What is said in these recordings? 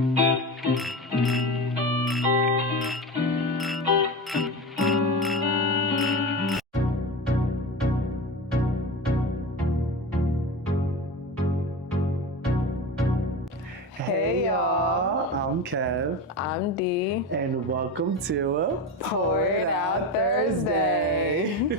Hey y'all, I'm Kev, I'm Dee, and welcome to Pour It Out Thursday.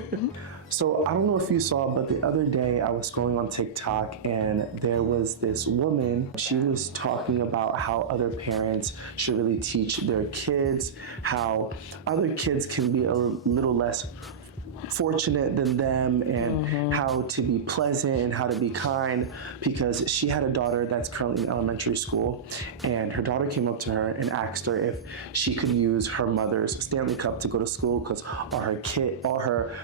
So I don't know if you saw, but the other day I was scrolling on TikTok and there was this woman. She was talking about how other parents should really teach their kids, how other kids can be a little less fortunate than them, and how to be pleasant and how to be kind, because she had a daughter that's currently in elementary school, and her daughter came up to her and asked her if she could use her mother's Stanley Cup to go to school, because all her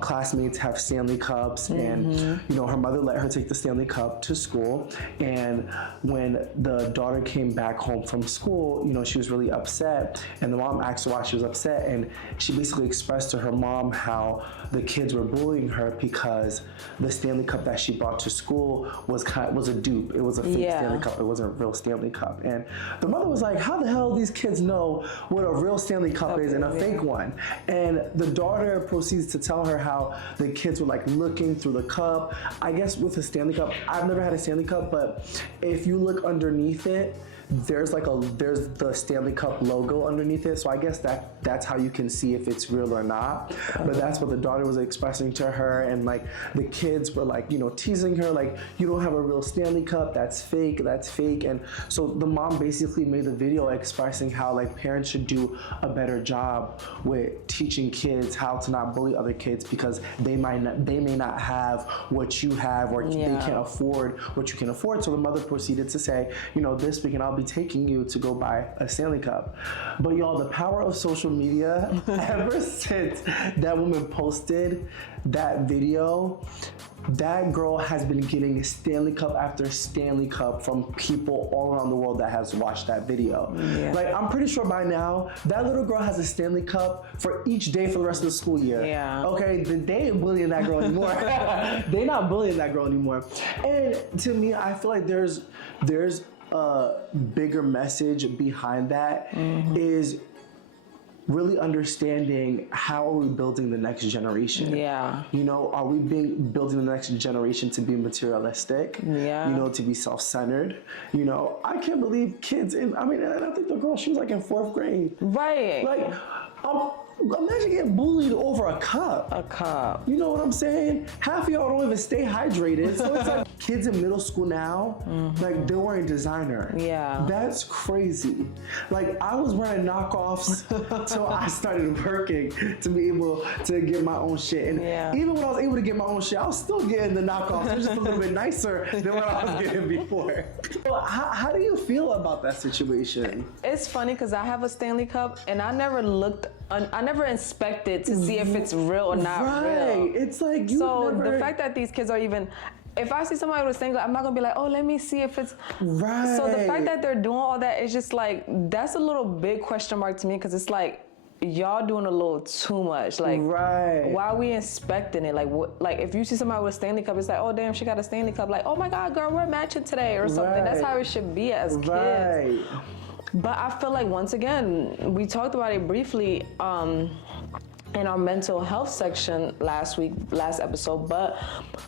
classmates have Stanley Cups, and her mother let her take the Stanley Cup to school. And when the daughter came back home from school, she was really upset, and the mom asked her why she was upset, and she basically expressed to her mom how the kids were bullying her because the Stanley Cup that she brought to school was a dupe. It was a fake Stanley Cup. It wasn't a real Stanley Cup. And the mother was like, how the hell do these kids know what a real Stanley Cup is and a fake one? And the daughter proceeds to tell her how the kids were like looking through the cup. I guess with a Stanley Cup, I've never had a Stanley Cup, but if you look underneath it, there's the Stanley Cup logo underneath it, so I guess that's how you can see if it's real or not. But that's what the daughter was expressing to her, and like the kids were like, teasing her, like, you don't have a real Stanley Cup, that's fake. And so the mom basically made a video expressing how like parents should do a better job with teaching kids how to not bully other kids, because they may not have what you have, or they can't afford what you can afford. So the mother proceeded to say, this weekend I'll be taking you to go buy a Stanley Cup. But y'all, the power of social media, ever since that woman posted that video, that girl has been getting Stanley Cup after Stanley Cup from people all around the world that has watched that video. Yeah. Like, I'm pretty sure by now, that little girl has a Stanley Cup for each day for the rest of the school year. Yeah. Okay, they ain't bullying that girl anymore. They're not bullying that girl anymore. And to me, I feel like there's a bigger message behind that, is really understanding how are we building the next generation. Are we building the next generation to be materialistic, to be self-centered. I can't believe kids and I think the girl, she was like in 4th grade, right? Like, imagine getting bullied over a cup. You know what I'm saying? Half of y'all don't even stay hydrated. So it's like kids in middle school now, like they're wearing designer. Yeah. That's crazy. Like, I was wearing knockoffs till I started working to be able to get my own shit. And even when I was able to get my own shit, I was still getting the knockoffs. They're just a little bit nicer than what I was getting before. Well, how do you feel about that situation? It's funny because I have a Stanley Cup and I never inspected to see if it's real or not real. It's like the fact that these kids are even, if I see somebody with a Stanley Cup, I'm not gonna be like, oh, let me see if it's right. So the fact that they're doing all that is just like, that's a little big question mark to me, because it's like, y'all doing a little too much. Like, why are we inspecting it? Like, what? Like, if you see somebody with a Stanley Cup, it's like, oh damn, she got a Stanley Cup. Like, oh my God, girl, we're matching today or something. That's how it should be as kids. But I feel like, once again, we talked about it briefly in our mental health section last episode, but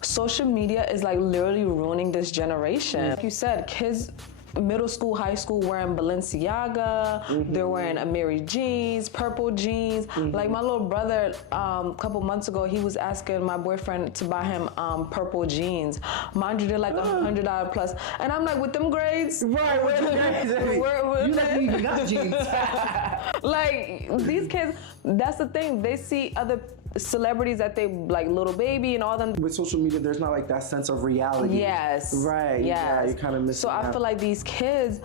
social media is like literally ruining this generation. Like you said, kids, middle school, high school, wearing Balenciaga, they're wearing Amiri jeans, purple jeans. Like, my little brother, a couple months ago, he was asking my boyfriend to buy him purple jeans. Mind you, they're like $100 plus. And I'm like, with them grades? Right, with them grades. You never even got jeans. Like, these kids, that's the thing. They see other celebrities that they like, Little Baby and all them. With social media, there's not like that sense of reality. Yes. Right. Yes. Yeah, you kind of miss. So I feel like these kids,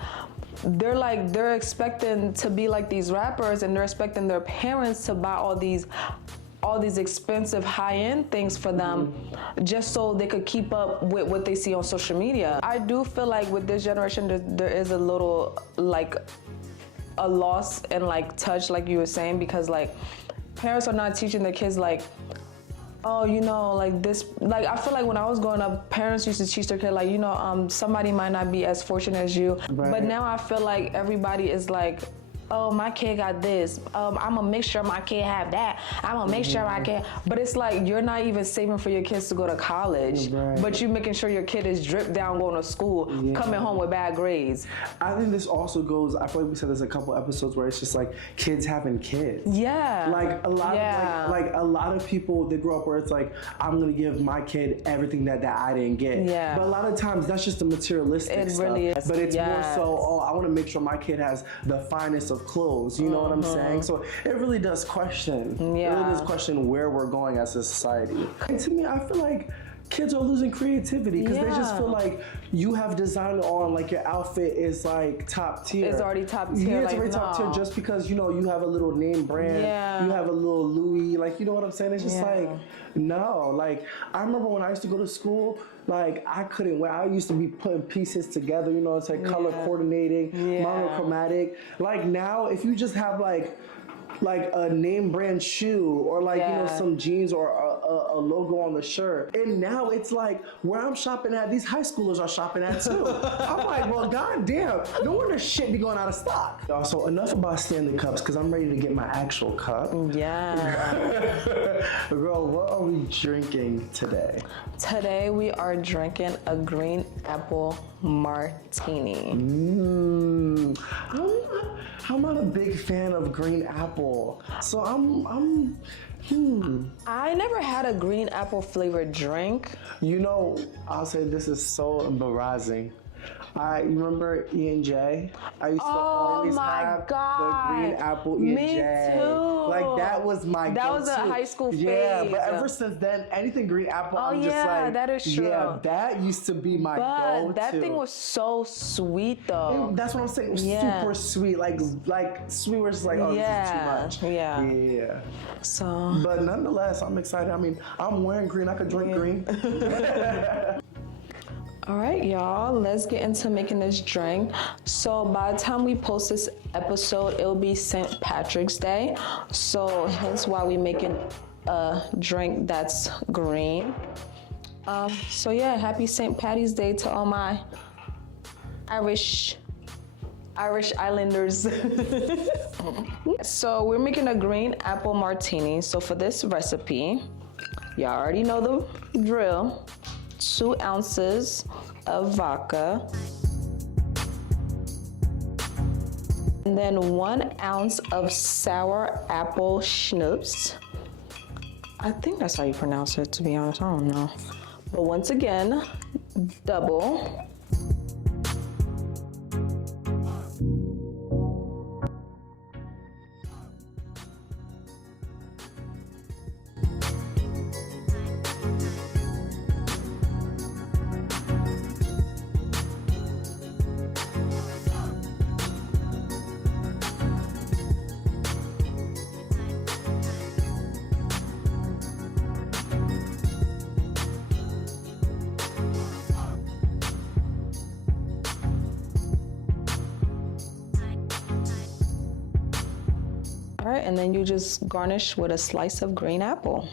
they're expecting to be like these rappers, and they're expecting their parents to buy all these expensive high-end things for them just so they could keep up with what they see on social media. I do feel like with this generation, there is a little like a loss in like touch, like you were saying, because like parents are not teaching their kids like oh, you know, like this, like I feel like when I was growing up, parents used to teach their kid, like, you know, somebody might not be as fortunate as you, but now I feel like everybody is like, oh, my kid got this. I'm gonna make sure my kid have that. I'm gonna make sure my kid. But it's like you're not even saving for your kids to go to college, but you making sure your kid is dripped down going to school, coming home with bad grades. I think this also goes. I feel like we said this a couple episodes where it's just like kids having kids. Yeah. Like a lot of like a lot of people, they grow up where it's like, I'm gonna give my kid everything that I didn't get. Yeah. But a lot of times that's just the materialistic stuff. It really is. But it's more so, oh, I want to make sure my kid has the finest of clothes. You know what I'm saying? So it really does question. It really does question where we're going as a society. And to me, I feel like kids are losing creativity because they just feel like you have design on, like your outfit is like top tier. It's already top tier. Yeah, it's already top tier just because, you know, you have a little name brand, you have a little Louis, like, you know what I'm saying? It's just like, no. Like, I remember when I used to go to school, like, I couldn't wear, I used to be putting pieces together, you know, it's like color coordinating, monochromatic. Like now, if you just have like a name brand shoe or like, you know, some jeans or a logo on the shirt. And now it's like where I'm shopping at, these high schoolers are shopping at too. I'm like, well, goddamn, no wonder shit be going out of stock. So enough about Stanley Cups because I'm ready to get my actual cup. Yeah. Girl, what are we drinking today? Today we are drinking a green apple martini. I'm not a big fan of green apple, so I never had a green apple flavored drink. You know, I'll say this is so embarrassing. I remember E&J. I used to always have the green apple E&J. Me too. Like that was my go-to. That was a high school phase. Yeah, but ever since then, anything green apple, I'm just like, that is true. Yeah, that used to be my go-to. But that thing was so sweet though. That's what I'm saying. It was super sweet. Like sweet was just like, oh, this is too much. Yeah. So. But nonetheless, I'm excited. I mean, I'm wearing green. I could drink green. All right, y'all, let's get into making this drink. So by the time we post this episode, it'll be St. Patrick's Day. So hence why we making a drink that's green. So yeah, happy St. Patty's Day to all my Irish Islanders. So we're making a green apple martini. So for this recipe, y'all already know the drill. 2 ounces of vodka, and then 1 ounce of sour apple schnapps. I think that's how you pronounce it, to be honest, I don't know. But once again, double. All right, and then you just garnish with a slice of green apple.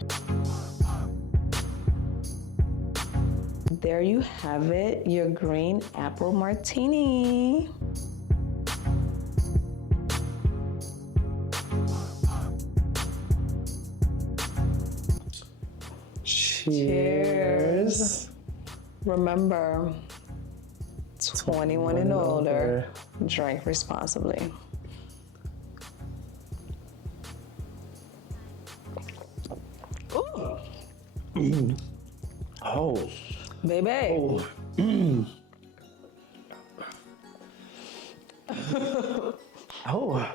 There you have it, your green apple martini. Cheers. Remember, 21 and older, drink responsibly. Oh. Baby. Oh. Oh.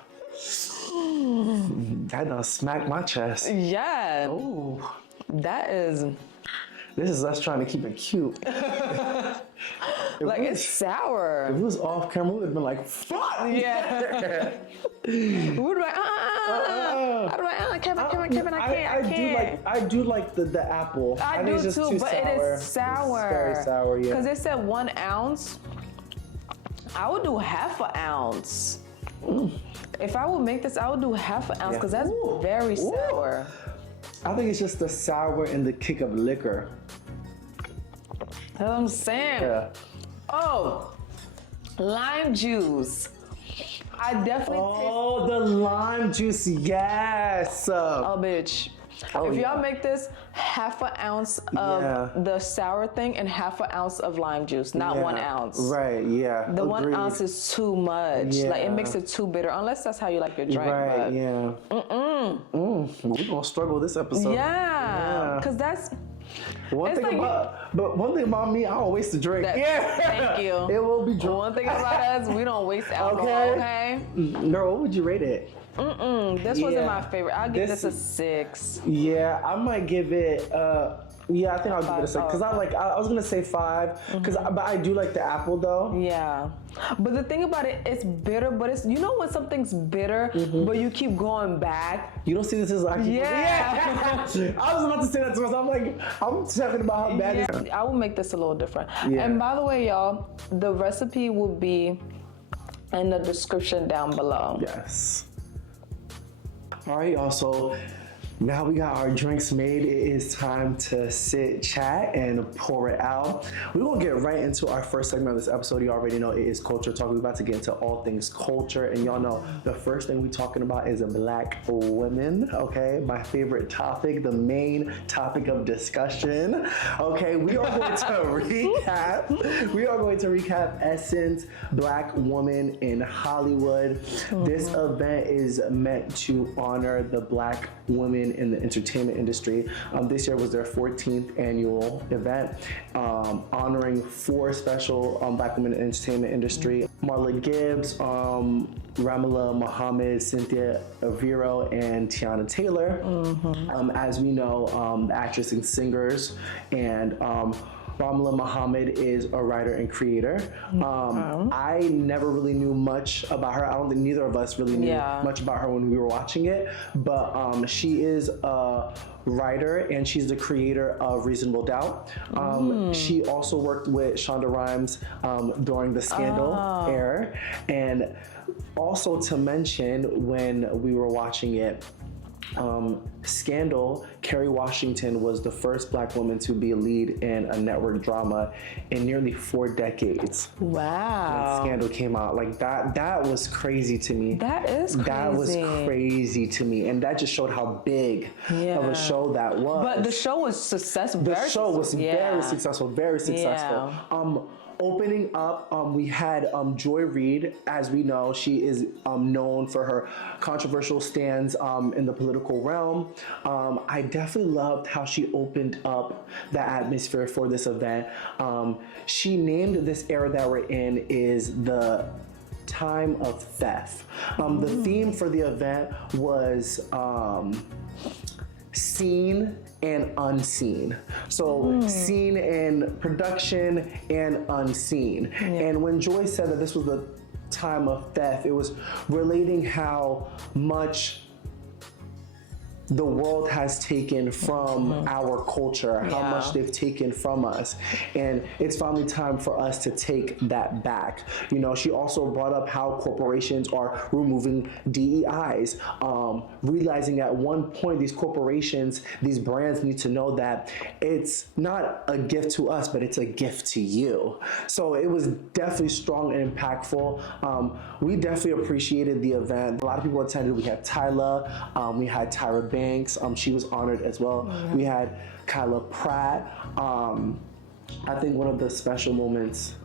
That done smacked my chest. Yeah. Oh. That is. This is us trying to keep it cute. Like it's sour. If it was off camera, we would have been like, fuck! Yeah. We would be like, I'd be like, Kevin, I can't. I do like the apple. I do it's too, but sour. it is sour. It's very sour, yeah. Because it said 1 ounce. I would do half an ounce. If I would make this, I would do half an ounce because that's very sour. I think it's just the sour and the kick of liquor. That's what I'm saying. Yeah. Oh, lime juice. I definitely Oh, the lime juice, yes. Oh, bitch. Oh, if yeah. y'all make this, half an ounce of the sour thing and half an ounce of lime juice, not 1 ounce. Right, yeah. The 1 ounce is too much. Yeah. Like, it makes it too bitter, unless that's how you like your drink. Right, but yeah. We're gonna struggle this episode. Yeah, because that's... One thing about me, I don't waste a drink. Thank you. It will be drunk. One thing about us, we don't waste alcohol, okay? Girl, what would you rate it? This wasn't my favorite. I'll give this a 6. Yeah, I might give it, yeah, I think I'll give it a 6. Because I was gonna say 5, but I do like the apple though. Yeah. But the thing about it, it's bitter, but it's, you know when something's bitter, but you keep going back? You don't see this as actually. Yeah. I was about to say that to myself. I'm talking about how bad it is. I will make this a little different. Yeah. And by the way, y'all, the recipe will be in the description down below. Yes. All right, y'all. So now we got our drinks made. It is time to sit, chat, and pour it out. We're gonna get right into our first segment of this episode. You already know it is culture talk. We're about to get into all things culture, and y'all know the first thing we're talking about is Black women. Okay, my favorite topic, the main topic of discussion. Okay, we are going to recap. We are going to recap Essence Black Woman in Hollywood. This event is meant to honor the Black women in the entertainment industry. This year was their 14th annual event, honoring 4 special Black women in the entertainment industry: Marla Gibbs, Ramala Muhammad, Cynthia Aviro, and Tiana Taylor. As we know, actress and singers, and Ramala Muhammad is a writer and creator. I never really knew much about her. I don't think neither of us really knew much about her when we were watching it, but she is a writer and she's the creator of Reasonable Doubt. She also worked with Shonda Rhimes during the Scandal era. And also to mention, when we were watching it, Scandal, Kerry Washington was the first Black woman to be a lead in a network drama in nearly 4 decades. Wow. When Scandal came out. Like that was crazy to me. That is crazy. That was crazy to me. And that just showed how big of a show that was. But the show was successful. The show was very successful, very successful. Opening up, we had Joy Reid. As we know, she is known for her controversial stands in the political realm. I definitely loved how she opened up the atmosphere for this event. She named this era that we're in is the time of theft. The theme for the event was seen and unseen. So seen in production and unseen. And when Joy said that this was the time of theft, it was relating how much the world has taken from our culture, how much they've taken from us. And it's finally time for us to take that back. You know, she also brought up how corporations are removing DEIs, realizing at one point these corporations, these brands need to know that it's not a gift to us, but it's a gift to you. So it was definitely strong and impactful. We definitely appreciated the event. A lot of people attended. We had Tyla, we had Tyra Banks, she was honored as well. We had Kyla Pratt. I think one of the special moments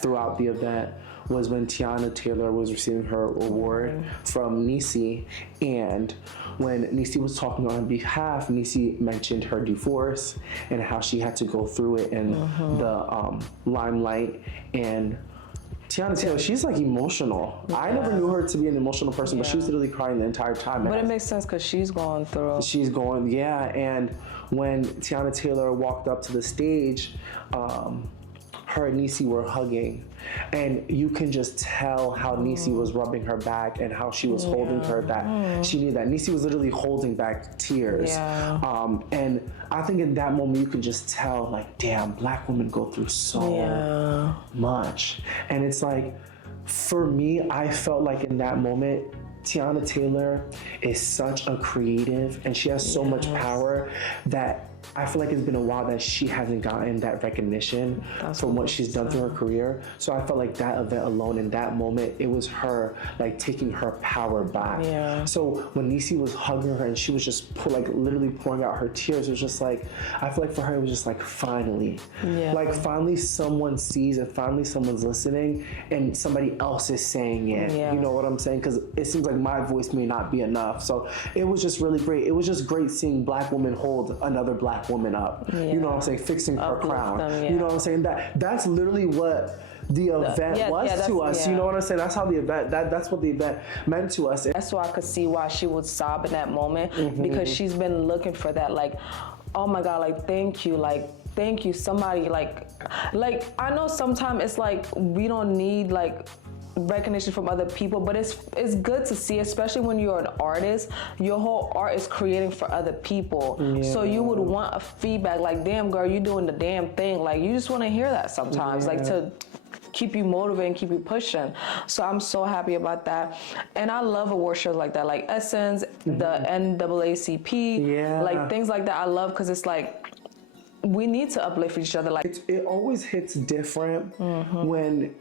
throughout the event was when Tiana Taylor was receiving her award from Niecy, and when Niecy was talking on her behalf, Niecy mentioned her divorce and how she had to go through it in the limelight. And Tiana Taylor, she's like emotional. I never knew her to be an emotional person, but she was literally crying the entire time. But it makes sense because she's going through. She's going, and when Tiana Taylor walked up to the stage, her and Niecy were hugging, and you can just tell how Niecy was rubbing her back and how she was holding her, that she knew that Niecy was literally holding back tears. And I think in that moment you can just tell, like, damn, Black women go through so much. And it's like, for me, I felt like in that moment, Tiana Taylor is such a creative, and she has so much power that I feel like it's been a while that she hasn't gotten that recognition from what she's done through her career. So I felt like that event alone, in that moment, it was her like taking her power back. Yeah. So when Niecy was hugging her and she was just literally pouring out her tears, it was just like, I feel like for her it was just like finally. Yeah. Like finally someone sees and finally someone's listening and somebody else is saying it. Yeah. You know what I'm saying? Because it seems like my voice may not be enough. So it was just really great. It was just great seeing Black women hold another Black woman up. Yeah. You know what I'm saying? Fixing her crown. Them, yeah. You know what I'm saying? That's literally what the event was to us. You know what I'm saying? That's how the event, that's what the event meant to us. That's why I could see why she would sob in that moment, because she's been looking for that, like, oh my God, like, thank you, somebody, like I know sometimes it's like we don't need like recognition from other people, but it's good to see, especially when you're an artist. Your whole art is creating for other people. So you would want a feedback like, damn girl, you doing the damn thing. Like you just want to hear that sometimes, like to keep you motivated and keep you pushing. So I'm so happy about that. And I love award shows like that, like Essence, the NAACP, like things like that I love, because it's like we need to uplift each other. Like it always hits different when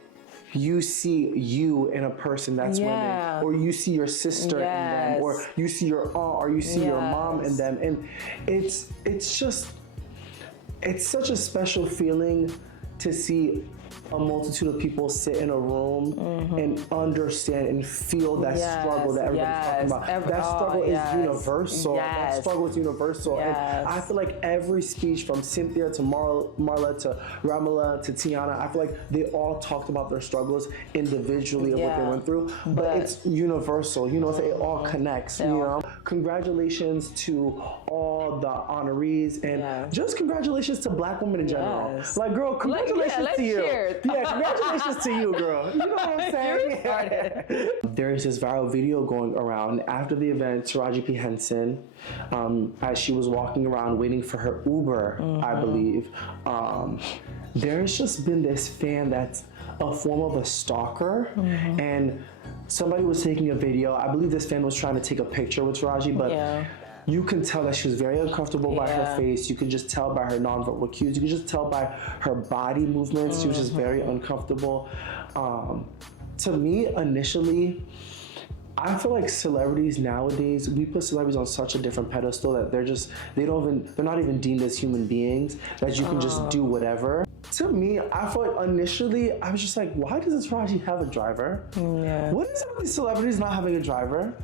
you see you in a person that's winning, or you see your sister in them, or you see your aunt, or you see your mom in them, and it's such a special feeling to see a multitude of people sit in a room and understand and feel that struggle that everybody's talking about. That struggle is universal. That struggle is universal. And I feel like every speech from Cynthia to Marla to Ramala to Tiana, I feel like they all talked about their struggles individually of what they went through, but it's universal. You know, so it all connects. You know, congratulations to all the honorees, and just congratulations to Black women in general. Like, girl, congratulations to you. Cheers. Yeah, congratulations to you, girl. You know what I'm saying? There is this viral video going around after the event. Taraji P. Henson, as she was walking around waiting for her Uber, I believe, there's just been this fan that's a form of a stalker, and somebody was taking a video. I believe this fan was trying to take a picture with Taraji, but you can tell that she was very uncomfortable by her face. You can just tell by her nonverbal cues. You can just tell by her body movements. She was just very uncomfortable. To me, initially, I feel like celebrities nowadays, we put celebrities on such a different pedestal that they're not even deemed as human beings, that you can just do whatever. To me, I feel like initially, I was just like, why does Taraji have a driver? What is it with these celebrities not having a driver?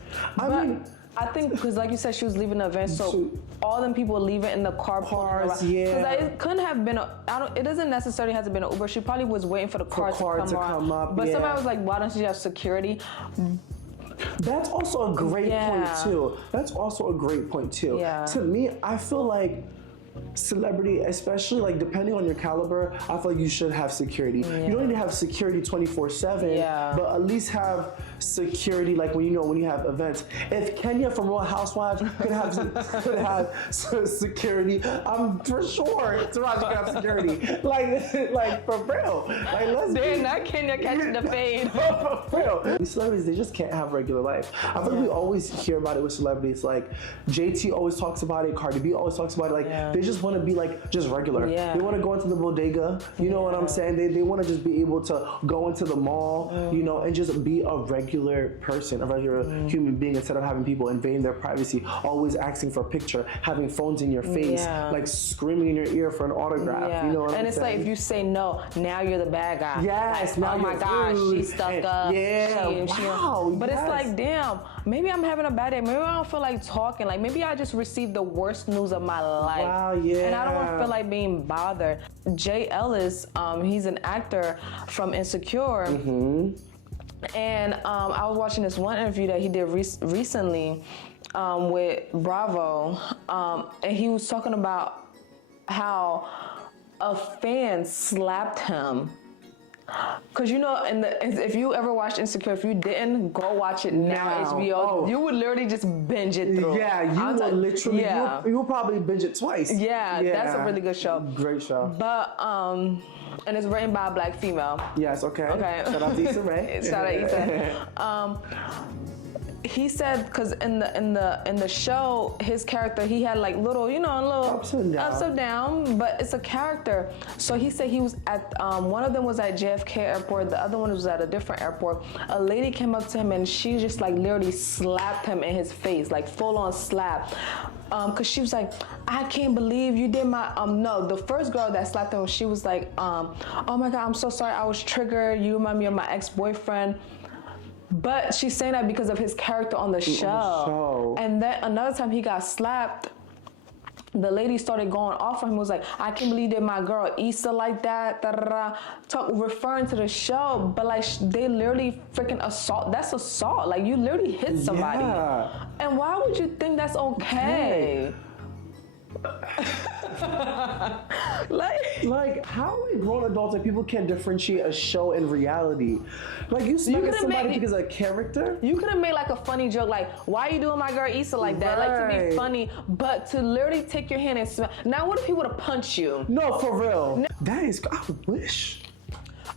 I think because, like you said, she was leaving the event, so all them people leaving in the car. Because it couldn't have been it doesn't necessarily have to be an Uber. She probably was waiting for the car to come up. But somebody was like, why don't you have security? That's also a great point too. That's also a great point too. To me, I feel like celebrity, especially like depending on your caliber, I feel like you should have security. You don't need to have security 24/7, but at least have security like when you have events. If Kenya from Real Housewives could have security, I'm for sure Taraji could have security. like for real. Like they're not Kenya catching the fade. For real. These celebrities, they just can't have regular life. I feel like we always hear about it with celebrities. Like JT always talks about it, Cardi B always talks about it. Like they just want to be like just regular. They want to go into the bodega. You know what I'm saying? They want to just be able to go into the mall, you know, and just be a regular person, a regular human being, instead of having people invading their privacy, always asking for a picture, having phones in your face, like screaming in your ear for an autograph. You know what I'm saying? And it's like if you say no, now you're the bad guy. Yes. Like, now oh my gosh, she's stuck up. But it's like, damn, maybe I'm having a bad day. Maybe I don't feel like talking. Like maybe I just received the worst news of my life. And I don't want to feel like being bothered. Jay Ellis, he's an actor from Insecure. And I was watching this one interview that he did recently with Bravo, and he was talking about how a fan slapped him. Cause you know, if you ever watched Insecure, if you didn't, go watch it now. HBO, you would literally just binge it through. You will literally. You will probably binge it twice. That's a really good show. Great show. But and it's written by a Black female. Yes. Okay. Shout out to Issa Rae. Shout out Issa. he said, because in the show, his character, he had like little ups and down, but it's a character. So he said he was at one of them was at JFK airport, the other one was at a different airport. A lady came up to him and she just like literally slapped him in his face, like full on slap. Cause she was like, I can't believe you did my, no, the first girl that slapped him, she was like, oh my God, I'm so sorry, I was triggered, you remind me of my ex-boyfriend. But she's saying that because of his character on the show. And then another time he got slapped, the lady started going off on him, was like, I can't believe that my girl Issa like that, referring to the show, but like they literally freaking assault, that's assault, like you literally hit somebody. Yeah. And why would you think that's okay? like how are we grown adults and people can't differentiate a show and reality? Like you smacking somebody because of a character? You could have made like a funny joke, like, why are you doing my girl Issa like that? Like to be funny, but to literally take your hand and smack. Now what if he would have punched you? No, for real. That is,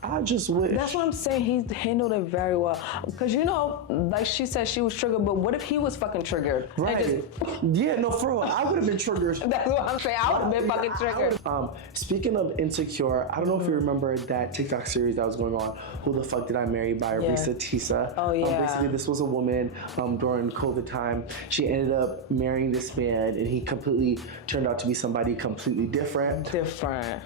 I just wish. That's what I'm saying. He handled it very well. Because, like she said, she was triggered, but what if he was fucking triggered? Right. Yeah, no, for real. I would have been triggered. That's what I'm saying. I would have been fucking triggered. Speaking of Insecure, I don't know if you remember that TikTok series that was going on, Who the Fuck Did I Marry by Risa Tisa. Oh, yeah. Basically, this was a woman during COVID time. She ended up marrying this man, and he completely turned out to be somebody completely different.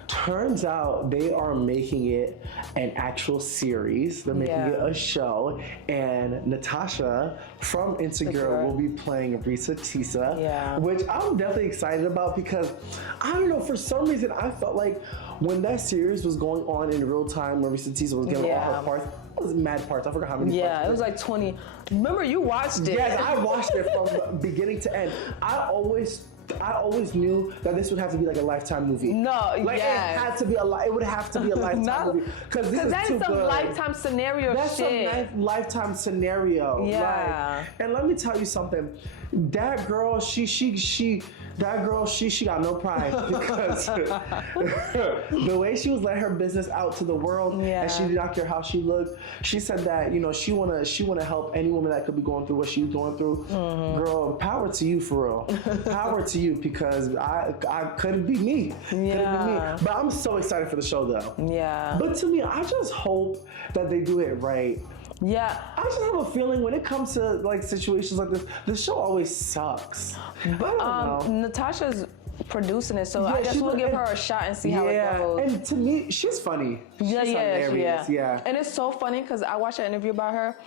Turns out they are making it an actual series. They're making it a show, and Natasha from Insecure will be playing Risa Tisa, which I'm definitely excited about because I don't know, for some reason I felt like when that series was going on in real time, where Risa Tisa was getting all her parts, it was mad parts. I forgot how many parts. Yeah, it was like 20. Remember, you watched it. Yes, I watched it from beginning to end. I always knew that this would have to be like a Lifetime movie. No, like it had to be it would have to be a Lifetime movie because that is some Lifetime scenario That's shit. Some Lifetime scenario. Yeah. Like, and let me tell you something. That girl, she got no pride because the way she was letting her business out to the world, and she did not care how she looked. She said that she wanna help any woman that could be going through what she's going through. Girl, power to you for real. Power to you because I couldn't be me. But I'm so excited for the show though. Yeah. But to me, I just hope that they do it right. Yeah. I just have a feeling when it comes to like situations like this, the show always sucks. But Natasha's producing it, so I guess we'll give her a shot and see how it goes. And to me, she's funny. She's hilarious. Yeah. And it's so funny because I watched an interview about her.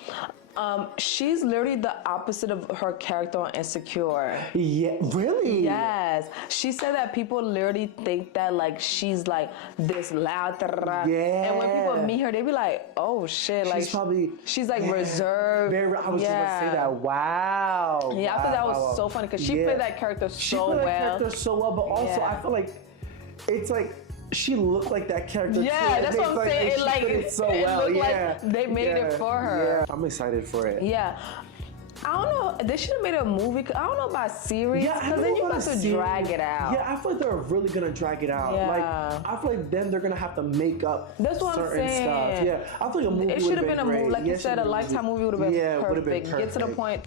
She's literally the opposite of her character on Insecure. Yeah, really? Yes. She said that people literally think that like she's like this loud. And when people meet her, they be like, oh shit, like she's like reserved. I was just gonna say that. Wow. Yeah, I thought that was so funny because she played that character so well. But also I feel like it's like she looked like that character. Yeah, that's what I'm saying. It so well. Like they made it for her. Yeah, I'm excited for it. Yeah. I don't know. They should have made a movie. I don't know about series. Because then you have to drag it out. Yeah, I feel like they're really gonna drag it out. Yeah. Like I feel like then they're gonna have to make up certain stuff. Yeah, I feel like a movie. It should have been a movie, like you said, a Lifetime movie would have been perfect. Get to the point.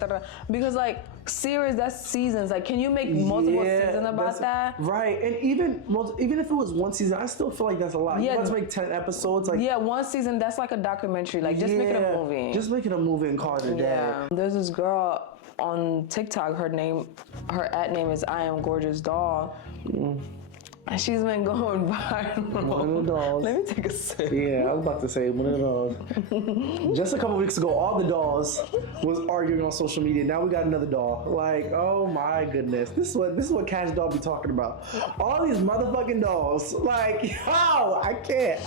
Because like series, that's seasons. Like, can you make multiple seasons about that? Right, and even if it was one season, I still feel like that's a lot. Yeah, let's make 10 episodes. Like one season. That's like a documentary. Like just make it a movie. Just make it a movie and call it a day. Yeah. There's this girl on TikTok. Her @name is I Am Gorgeous Doll. And she's been going viral. One of the dolls. Let me take a sip. Yeah, I was about to say one of the dolls. Just a couple weeks ago, all the dolls was arguing on social media. Now we got another doll. Like, oh my goodness, this is what Cash Doll be talking about. All these motherfucking dolls. Like, yo, I can't.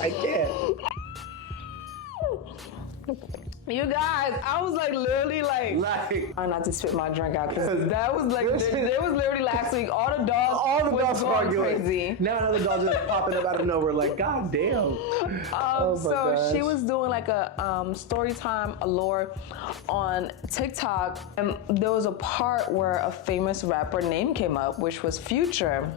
You guys, I was like literally like I'm not to spit my drink out because that was like there was literally last week all the dogs going crazy. Now another dog just popping up out of nowhere like god damn. So she was doing like a story time allure on TikTok, and there was a part where a famous rapper name came up, which was Future.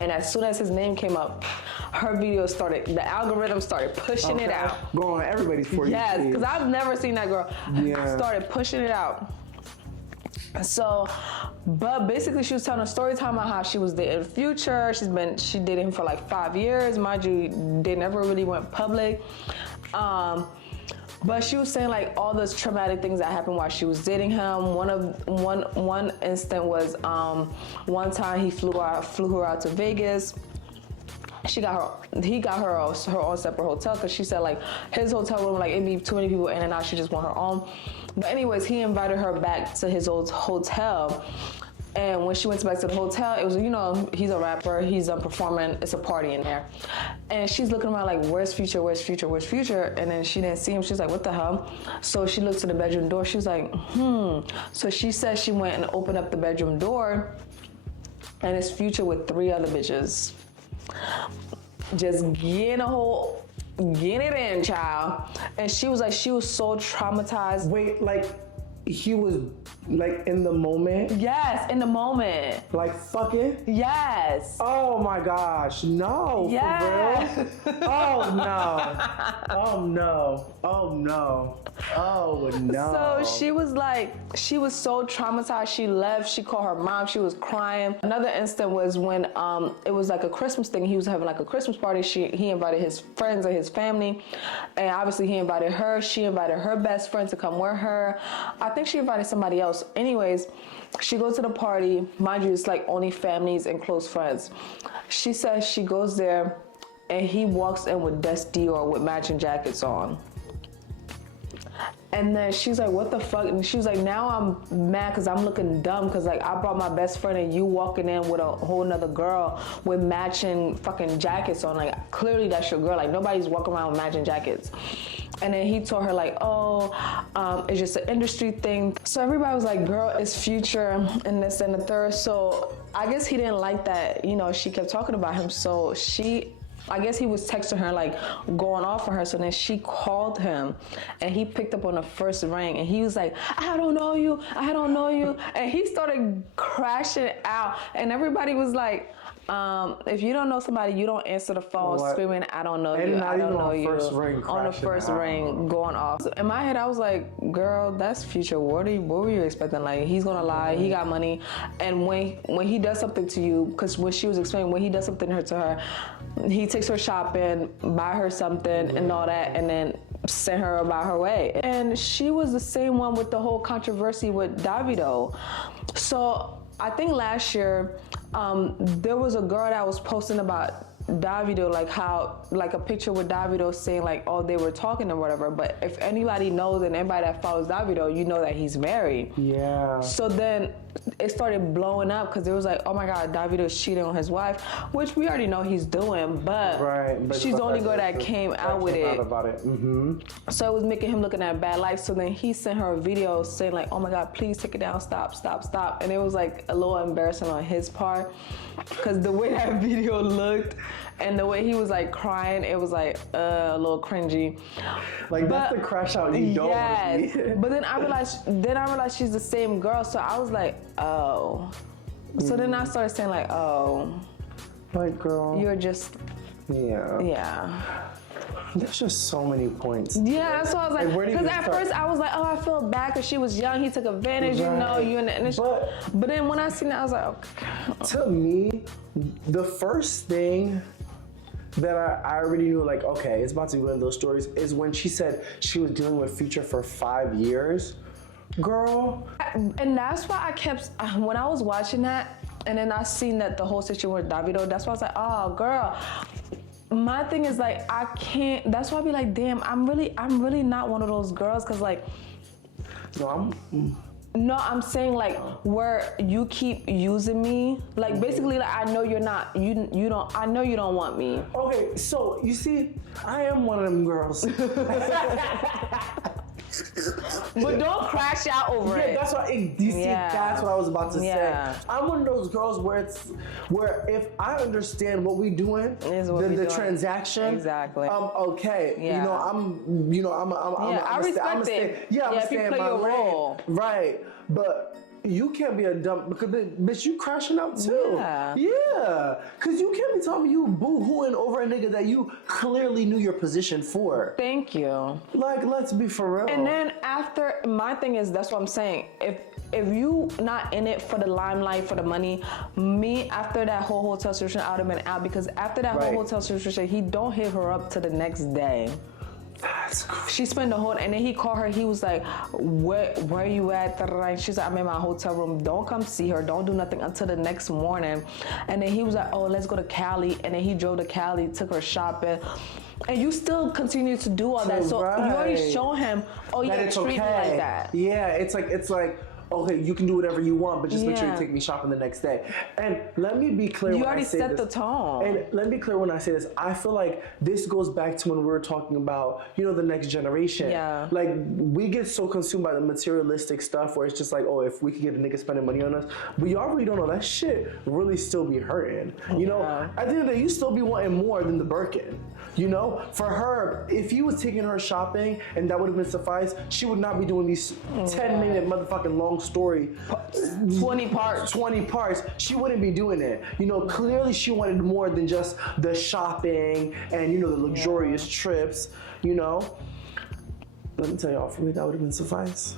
And as soon as his name came up, her video started, the algorithm started pushing it out. Go on everybody's For You Yes, page. because I've never seen that girl. Yeah. Started pushing it out. So, but basically she was telling a story time about how she was dating Future. She dated him for like 5 years. Mind you, they never really went public. But she was saying like all those traumatic things that happened while she was dating him. One instant was one time he flew her out to Vegas. He got her own separate hotel because she said like his hotel room, like it'd be too many people in and out. She just want her own. But anyways, he invited her back to his old hotel. And when she went back to the hotel, it was, you know, he's a rapper, he's performing, it's a party in there. And she's looking around like, where's Future, where's Future, where's Future? And then she didn't see him, she's like, what the hell? So she looked to the bedroom door, she was like, So she said she went and opened up the bedroom door, and it's Future with 3 other bitches. Just getting it in, child. And she was like, she was so traumatized. Wait, like, he was like in the moment? Yes, in the moment. Like fucking? Yes. Oh my gosh, no, yes. For real? Oh no. Oh no. Oh no. Oh no. So she was like, she was so traumatized. She left, she called her mom, she was crying. Another instant was when it was like a Christmas thing. He was having like a Christmas party. He invited his friends and his family. And obviously he invited her. She invited her best friend to come with her. I think she invited somebody else. Anyways, she goes to the party. Mind you, it's like only families and close friends. She says she goes there and he walks in with Des Dior with matching jackets on. And then she's like, what the fuck? And she was like, now I'm mad because I'm looking dumb because like I brought my best friend and you walking in with a whole nother girl with matching fucking jackets on. Like clearly that's your girl. Like nobody's walking around with matching jackets. And then he told her like, it's just an industry thing. So everybody was like, girl, it's Future and this and the third. So I guess he didn't like that, you know, she kept talking about him. So I guess he was texting her, like, going off on her. So then she called him, and he picked up on the first ring, and he was like, I don't know you, I don't know you. And he started crashing out, and everybody was like, if you don't know somebody, you don't answer the phone screaming, I don't know you, I don't know you. On the first ring, going off. So in my head, I was like, girl, that's Future. What were you expecting? Like, he's gonna lie, he got money. And when he does something to you, because when she was explaining, when he does something to her, he takes her shopping, buy her something and all that, and then send her about her way. And she was the same one with the whole controversy with Davido. So I think last year, there was a girl that was posting about Davido, like a picture with Davido saying like, oh, they were talking or whatever. But if anybody knows and anybody that follows Davido, you know that he's married. Yeah. So then it started blowing up because it was like, oh my God, Davido's cheating on his wife, which we already know he's doing, but she's the only girl that came out with it. About it. Mm-hmm. So it was making him look in that bad light. So then he sent her a video saying like, oh my God, please take it down, stop. And it was like a little embarrassing on his part because the way that video looked and the way he was like crying, it was like a little cringy. Like that's the crash out you don't want to be. But then I realized she's the same girl. So I was like, oh. So then I started saying like, oh. Like girl. You're just. Yeah. Yeah. There's just so many points. Yeah, that's what I was like. Because at first I was like, oh, I feel bad because she was young. He took advantage, you know. But then when I seen it, I was like, okay. To me, the first thing that I already knew, like, okay, it's about to be one of those stories, is when she said she was dealing with Future for 5 years. Girl. And that's why I kept, when I was watching that, and then I seen that the whole situation with Davido, that's why I was like, oh, girl. My thing is like, I can't, that's why I be like, damn, I'm really not one of those girls, because like, no, I'm saying like where you keep using me, like basically like I know you're not, you don't, I know you don't want me. Okay, so you see, I am one of them girls. But don't crash out over it. That's what that's what I was about to say. I'm one of those girls where if I understand what we doing, the transaction, exactly. Okay. Yeah. I'm I respect it. I'm if you play your role. Right. But you can't be a dumb, because bitch, you crashing out too. Yeah. Because you can't be telling me you boo-hooing over a nigga that you clearly knew your position for. Thank you. Like, let's be for real. And then after, my thing is, that's what I'm saying. If you not in it for the limelight, for the money, me, after that whole hotel situation, I would have been out, because after that whole hotel situation, he don't hit her up to the next day. That's crazy. She spent the whole, and then he called her. He was like, where you at? And she's like, I'm in my hotel room. Don't come see her. Don't do nothing until the next morning. And then he was like, oh, let's go to Cali. And then he drove to Cali, took her shopping. And you still continue to do all that. So you already show him, oh yeah, treat me like that. Yeah, it's like, okay, you can do whatever you want, but just make sure you take me shopping the next day. And let me be clear. You already set the tone. And let me be clear when I say this. I feel like this goes back to when we were talking about, you know, the next generation. Yeah. Like, we get so consumed by the materialistic stuff where it's just like, oh, if we could get a nigga spending money on us, but y'all really don't know that shit really still be hurting. You know, at the end of the day, you still be wanting more than the Birkin. You know, for her, if he was taking her shopping and that would have been suffice, she would not be doing these 10-minute motherfucking long story. 20 parts. 20 parts. She wouldn't be doing it. You know, clearly she wanted more than just the shopping and, you know, the luxurious trips, you know. Let me tell y'all, for me, that would have been suffice.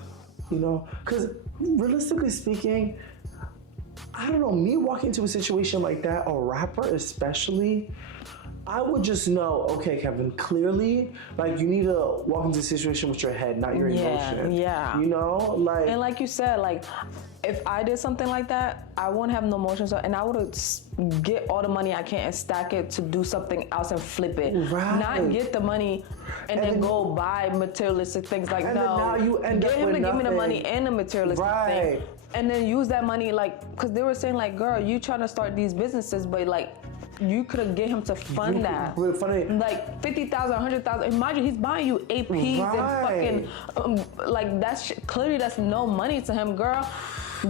You know, because realistically speaking, I don't know, me walking into a situation like that, a rapper especially, I would just know, okay, Kevin, clearly, like, you need to walk into a situation with your head, not your emotion. Yeah. You know? Like, and like you said, like, if I did something like that, I wouldn't have no emotions, and I would get all the money I can and stack it to do something else and flip it. Right. Not get the money and then go buy materialistic things. Like, and no, then now you end get up him with to give me the nothing. money and the materialistic thing. And then use that money, like, because they were saying, like, girl, you trying to start these businesses, but, like, you could have get him to fund that. Like 50,000, 100,000. Imagine he's buying you APs and fucking, like, that's clearly that's no money to him, girl.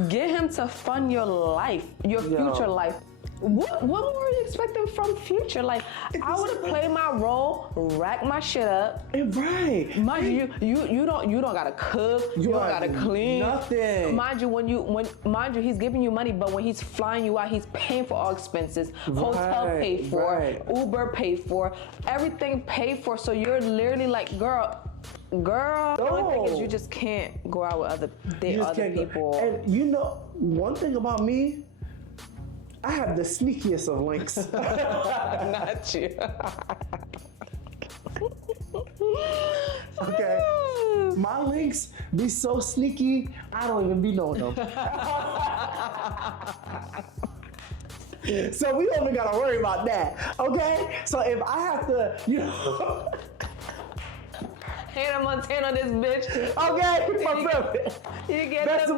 Get him to fund your life, your future life. What more are you expecting from Future? Like, I would have played my role, rack my shit up. Mind you, you don't gotta cook, you don't gotta clean. Nothing. Mind you, he's giving you money, but when he's flying you out, he's paying for all expenses. Hotel paid for, Uber paid for, everything paid for. So you're literally like, girl, the only thing is you just can't go out with other people. And you know, one thing about me, I have the sneakiest of links. Not you. Okay. My links be so sneaky, I don't even be knowing them. So we don't even gotta worry about that. Okay? So if I have to, you know. Hannah Montana, this bitch. Okay, my friend. You get the best of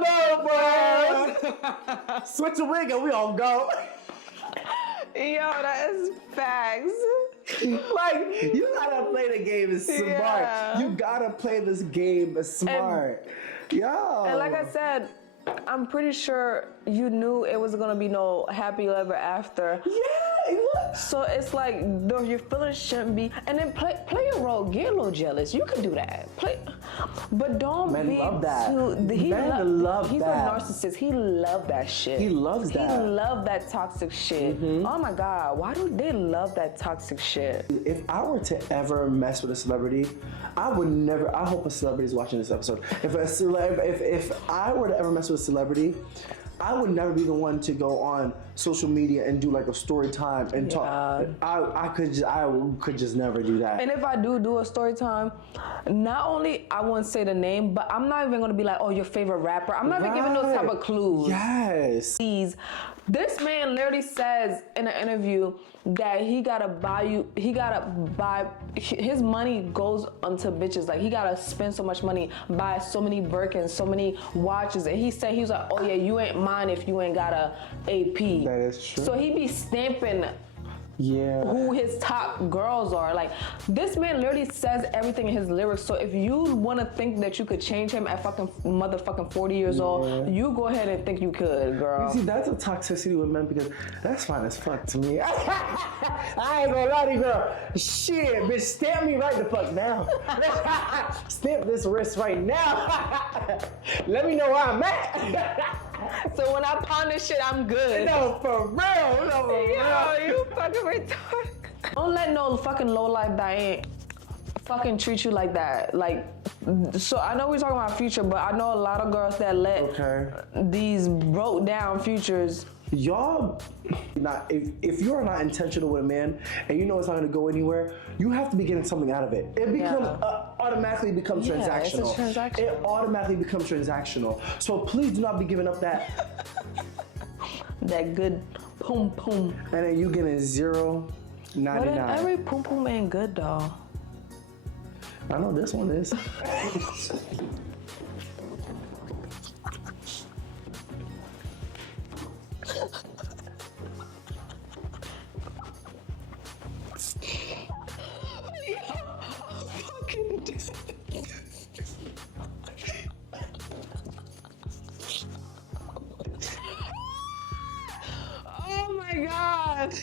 both worlds. Switch a wig and we all go. Yo, that is facts. Like, you gotta play the game as smart. Yeah. You gotta play this game as smart. Yo. And like I said, I'm pretty sure you knew it was gonna be no happy ever after. Yeah, so it's like, your feelings shouldn't be, and then play your role. Get a little jealous. You can do that. But don't be love that. He's love a that. narcissist. He love that shit. He loves that. He love that toxic shit. Oh my God, why do they love that toxic shit? If I were to ever mess with a celebrity, I would never. I hope a celebrity is watching this episode. If I were to ever mess with a celebrity, I would never be the one to go on social media and do like a story time and talk. I could just never do that. And if I do a story time, not only I won't say the name, but I'm not even gonna be like, oh, your favorite rapper. I'm not even giving those type of clues. Yes. This man literally says in an interview that his money goes onto bitches. Like, he gotta spend so much money, buy so many Birkins, so many watches. And he was like, oh yeah, you ain't mine if you ain't got a AP. That is true. So he be stamping who his top girls are. Like, this man literally says everything in his lyrics. So if you want to think that you could change him at fucking motherfucking 40 years old, you go ahead and think you could, girl. You see, that's a toxicity with men, because that's fine as fuck to me. I ain't gonna lie to you, girl. Shit, bitch, stamp me right the fuck now. Stamp this wrist right now. Let me know where I'm at. So when I pawn this shit, I'm good. No, for real. No, for real. You fucking retarded. Don't let no fucking lowlife Diane fucking treat you like that. Like, so I know we're talking about Future, but I know a lot of girls that let these broke down Futures. Y'all, if you're not intentional with a man and you know it's not going to go anywhere, you have to be getting something out of it. It becomes automatically becomes transactional. It's a transaction. It automatically becomes transactional. So please do not be giving up that that good poom poom. And then you getting $0.99. But every poom poom ain't good though. I know this one is. Oh my God.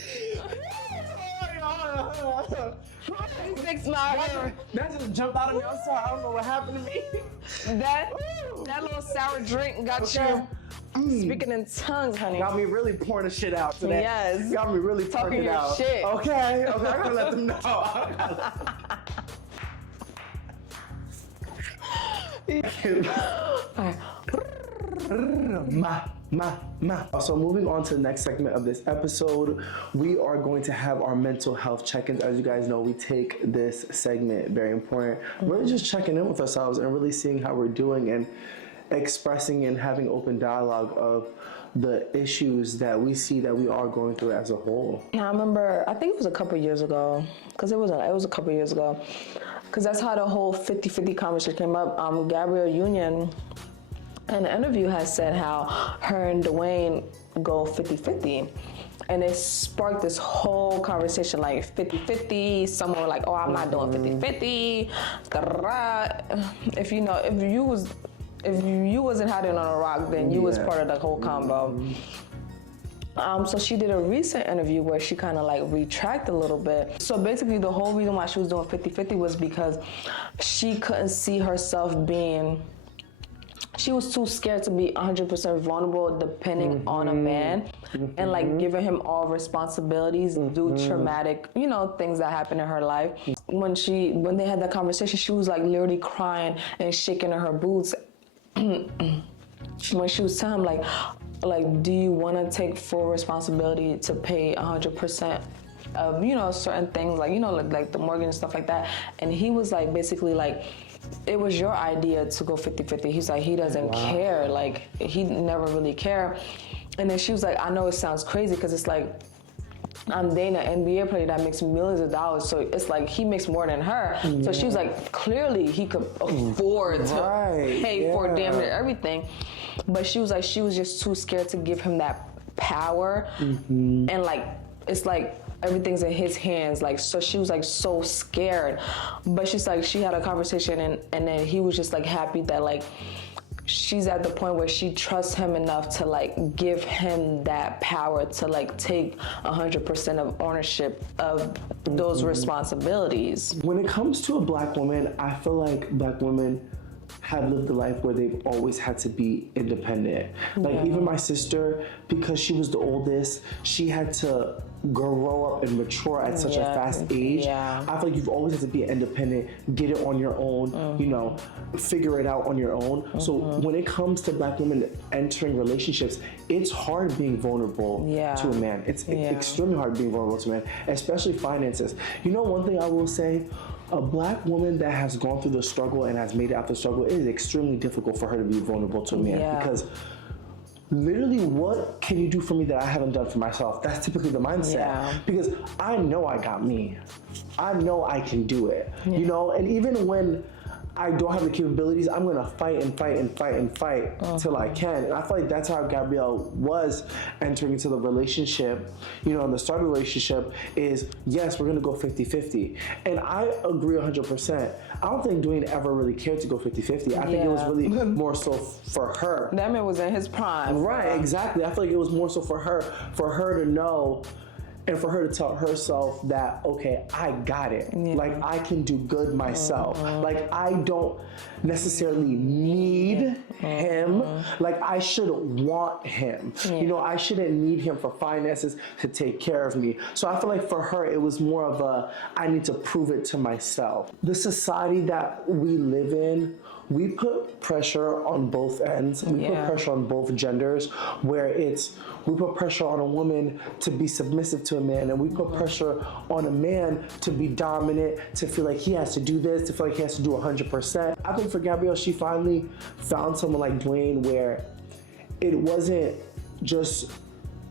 Fix my hair. That just jumped out of me. I'm sorry. I don't know what happened to me. That little sour drink got you speaking in tongues, honey. Got me really pouring the shit out today. Yes. Got me really talking it your out. shit. Okay. I gotta let them know. So moving on to the next segment of this episode, we are going to have our mental health check-ins. As you guys know, we take this segment very important. We're just checking in with ourselves and really seeing how we're doing and expressing and having open dialogue of the issues that we see that we are going through as a whole. Yeah, I remember, I think it was a couple years ago, because it was a couple years ago, because that's how the whole 50-50 conversation came up. Gabrielle Union in an interview has said how her and Dwayne go 50-50. And it sparked this whole conversation, like 50-50. Someone were like, oh, I'm not doing 50-50. If you wasn't hiding on a rock, then you was part of the whole combo. So she did a recent interview where she kind of like retracted a little bit. So basically the whole reason why she was doing 50-50 was because she couldn't see herself she was too scared to be 100% vulnerable depending on a man and like giving him all responsibilities due traumatic, things that happened in her life. When they had that conversation, she was like literally crying and shaking in her boots when she was telling him like, do you want to take full responsibility to pay 100% of, certain things, like the mortgage and stuff like that? And he was like, basically like, it was your idea to go 50-50. He's like, he doesn't care. Like, he never really cared. And then she was like, I know it sounds crazy because it's like, I'm dating an NBA player that makes millions of dollars. So it's like, he makes more than her. Yeah. So she was like, clearly he could afford to pay for damn near everything. But she was like, she was just too scared to give him that power. And like, it's like, everything's in his hands, like, so she was like so scared. But she's like, she had a conversation and then he was just like happy that like she's at the point where she trusts him enough to like give him that power to like take 100% of ownership of those responsibilities. When it comes to a black woman, I feel like black women have lived a life where they've always had to be independent. Like even my sister, because she was the oldest, she had to grow up and mature at such a fast age. I feel like you've always had to be independent, get it on your own, figure it out on your own. So when it comes to black women entering relationships, it's hard being vulnerable to a man. It's extremely hard being vulnerable to a man, especially finances. One thing I will say, a black woman that has gone through the struggle and has made it out the struggle, it is extremely difficult for her to be vulnerable to a man because literally, what can you do for me that I haven't done for myself? That's typically the mindset. Because I know I got me. I know I can do it. And even when I don't have the capabilities, I'm gonna fight and fight and fight and fight till I can. And I feel like that's how Gabrielle was entering into the relationship. You know, in the start of the relationship is, yes, we're gonna go 50-50. And I agree 100%. I don't think Dwayne ever really cared to go 50-50. I think it was really more so for her. That man was in his prime. Right, exactly. I feel like it was more so for her to know, and for her to tell herself that, okay, I got it. Yeah. Like, I can do good myself. Like, I don't necessarily need him. Like, I shouldn't want him. You know, I shouldn't need him for finances to take care of me. So I feel like for her, it was more of a, I need to prove it to myself. The society that we live in, we put pressure on both ends. We put pressure on both genders, where we put pressure on a woman to be submissive to a man, and we put pressure on a man to be dominant, to feel like he has to do this, to feel like he has to do 100%. I think for Gabrielle, she finally found someone like Dwayne where it wasn't just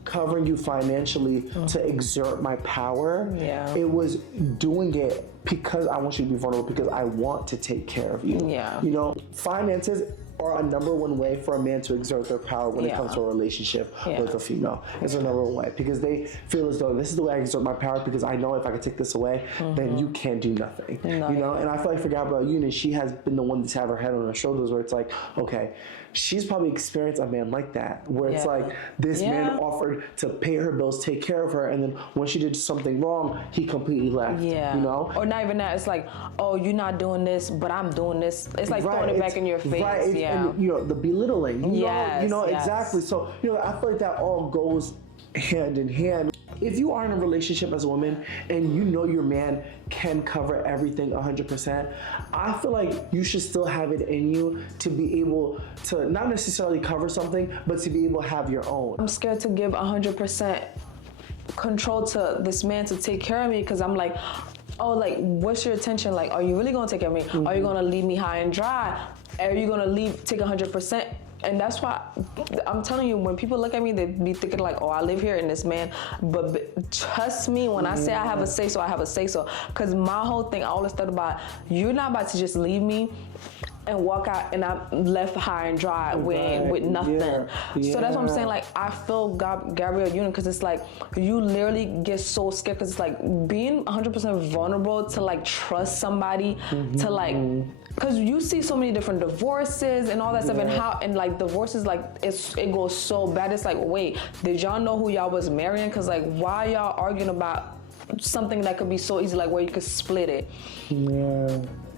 covering you financially to exert my power. Yeah. It was doing it because I want you to be vulnerable, because I want to take care of you. Yeah. You know, finances are a number one way for a man to exert their power when it comes to a relationship with a female. It's a number one way, because they feel as though this is the way I exert my power, because I know if I can take this away, then you can't do nothing. You know, and I feel like for Gabrielle Union, she has been the one that's had her head on her shoulders, where it's like, okay, she's probably experienced a man like that, where it's like this man offered to pay her bills, take care of her, and then when she did something wrong, he completely left. You know, or not even that. It's like, oh, you're not doing this, but I'm doing this. It's like throwing it back in your face. And, you know, the belittling. You know exactly. So, you know, I feel like that all goes hand in hand. If you are in a relationship as a woman and you know your man can cover everything 100%, I feel like you should still have it in you to be able to not necessarily cover something, but to be able to have your own. I'm scared to give 100% control to this man to take care of me, because I'm like, oh, like, what's your intention? Like, are you really gonna take care of me? Are you gonna leave me high and dry? Are you gonna take 100%? And that's why I'm telling you, when people look at me, they be thinking like, oh, I live here in this man. But trust me, when I say I have a say so, I have a say so. Because my whole thing, I always thought about, you're not about to just leave me and walk out and I'm left high and dry with nothing. So that's what I'm saying. Like, I feel Gabrielle Union, because it's like, you literally get so scared, because it's like being 100% vulnerable to like trust somebody, to like, because you see so many different divorces and all that stuff, and like divorces, like it goes so bad. It's like, wait, did y'all know who y'all was marrying? Because like, why y'all arguing about something that could be so easy, like where you could split it?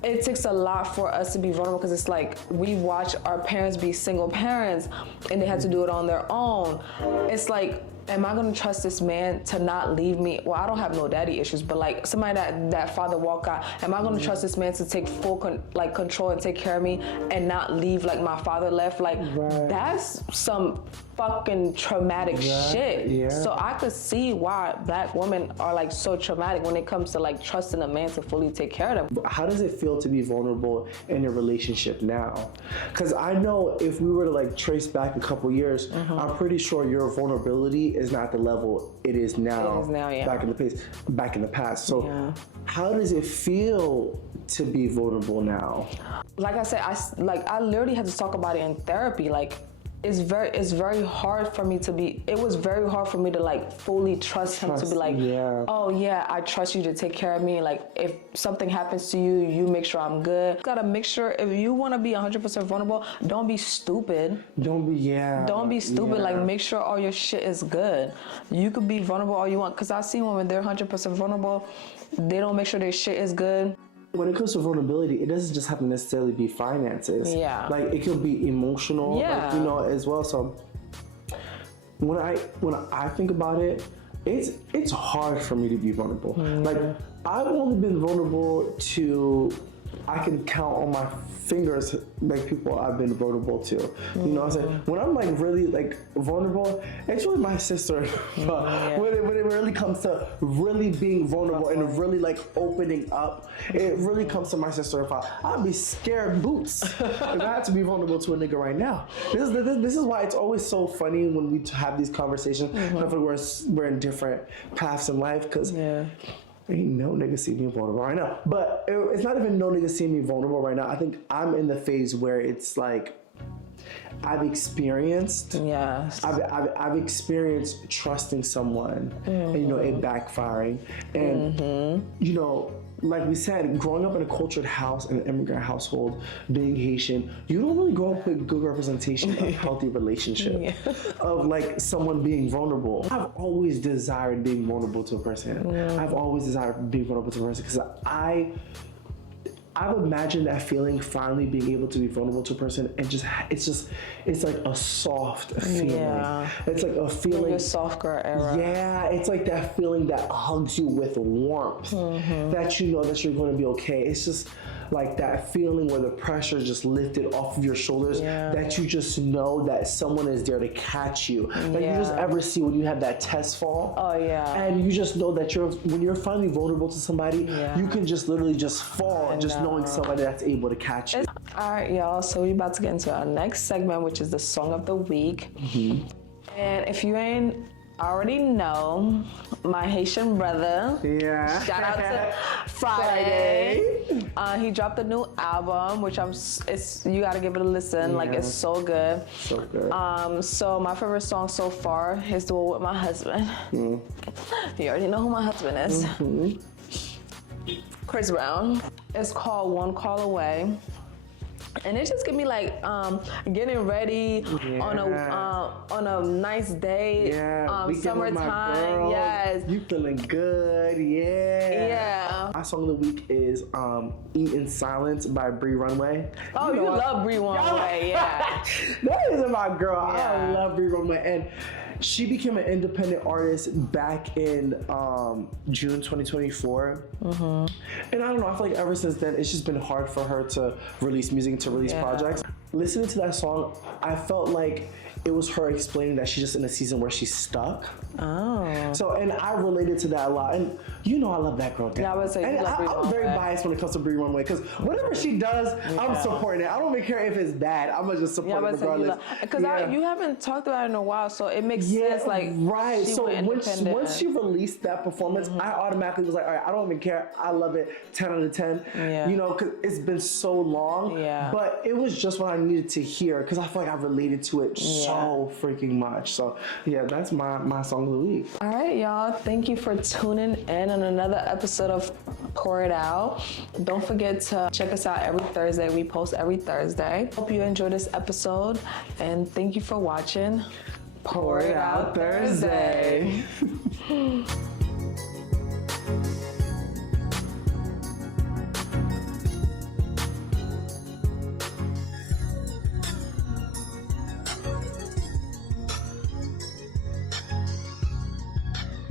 It takes a lot for us to be vulnerable, because it's like, we watch our parents be single parents and they had to do it on their own. It's like, am I gonna trust this man to not leave me? Well, I don't have no daddy issues, but like somebody that father walk out, am I gonna trust this man to take full control and take care of me and not leave like my father left? Like, that's some fucking traumatic shit. So I could see why Black women are like so traumatic when it comes to like trusting a man to fully take care of them. How does it feel to be vulnerable in a relationship now? Because I know if we were to like trace back a couple years, I'm pretty sure your vulnerability is not the level it is now. Back in the past. So how does it feel to be vulnerable now? Like I said, I literally had to talk about it in therapy. Like, it's very hard for me to be, it was very hard for me to like fully trust him, to be like, oh yeah, I trust you to take care of me. Like, if something happens to you, you make sure I'm good. You gotta make sure, if you wanna be 100% vulnerable, don't be stupid. Don't be stupid. Like, make sure all your shit is good. You could be vulnerable all you want, because I see when they're 100% vulnerable, they don't make sure their shit is good. When it comes to vulnerability, it doesn't just have to necessarily be finances. Like, it could be emotional, like, you know, as well. So when I think about it, it's hard for me to be vulnerable. Like, I've only been vulnerable to, I can count on my fingers like people I've been vulnerable to. You know what I'm saying? When I'm like really like vulnerable, it's really my sister. When it really comes to really being vulnerable and really like opening up, it really comes to my sister. I'd be scared boots if I had to be vulnerable to a nigga right now. This is why it's always so funny when we have these conversations. I feel like we're in different paths in life, because Ain't no nigga see me vulnerable right now. But it's not even no nigga see me vulnerable right now. I think I'm in the phase where it's like, I've experienced trusting someone and, you know, it backfiring. And, you know, like we said, growing up in a cultured house, in an immigrant household, being Haitian, you don't really grow up with good representation of healthy relationship, of like someone being vulnerable. I've always desired being vulnerable to a person. I've always desired being vulnerable to a person because I've imagined that feeling, finally being able to be vulnerable to a person, and it's like a soft feeling. Yeah. It's like a feeling. Your soft girl era. Yeah, it's like that feeling that hugs you with warmth, that you know that you're going to be okay. It's just like that feeling where the pressure is just lifted off of your shoulders, that you just know that someone is there to catch you. Like you just ever see when you have that test fall. Oh yeah. And you just know that when you're finally vulnerable to somebody, you can just literally just fall, just knowing somebody that's able to catch you. All right, y'all. So we're about to get into our next segment, which is the song of the week. And if you ain't already know, my Haitian brother. Yeah. Shout out to Friday. He dropped a new album, which you gotta give it a listen. Yeah. Like, it's so good. So good. So my favorite song so far is the one with my husband. You already know who my husband is. Chris Brown. It's called One Call Away. And it just give me like getting ready on a nice day, summertime. Yes, you feeling good? Yeah. My song of the week is "Eat in Silence" by Bree Runway. Oh, you love Bree Runway, yeah. That is my girl. Yeah. I love Bree Runway, and she became an independent artist back in June 2024. And I don't know, I feel like ever since then, it's just been hard for her to release music, to release projects. Listening to that song, I felt like it was her explaining that she's just in a season where she's stuck. So, and I related to that a lot. And you know I love that girl. Yeah, I would say I'm very biased when it comes to Bree Runway, because whatever she does, I'm supporting it. I don't even care if it's bad. I'm gonna just support it regardless. Because you haven't talked about it in a while, so it makes sense. Like, right. So once she released that performance, I automatically was like, all right, I don't even care. I love it. 10 out of 10. You know, because it's been so long. But it was just what I needed to hear, because I feel like I related to it so freaking much. So yeah, that's my song of the week. All right, y'all. Thank you for tuning in on another episode of Pour It Out. Don't forget to check us out every Thursday. We post every Thursday. Hope you enjoyed this episode, and thank you for watching Pour It Out Thursday.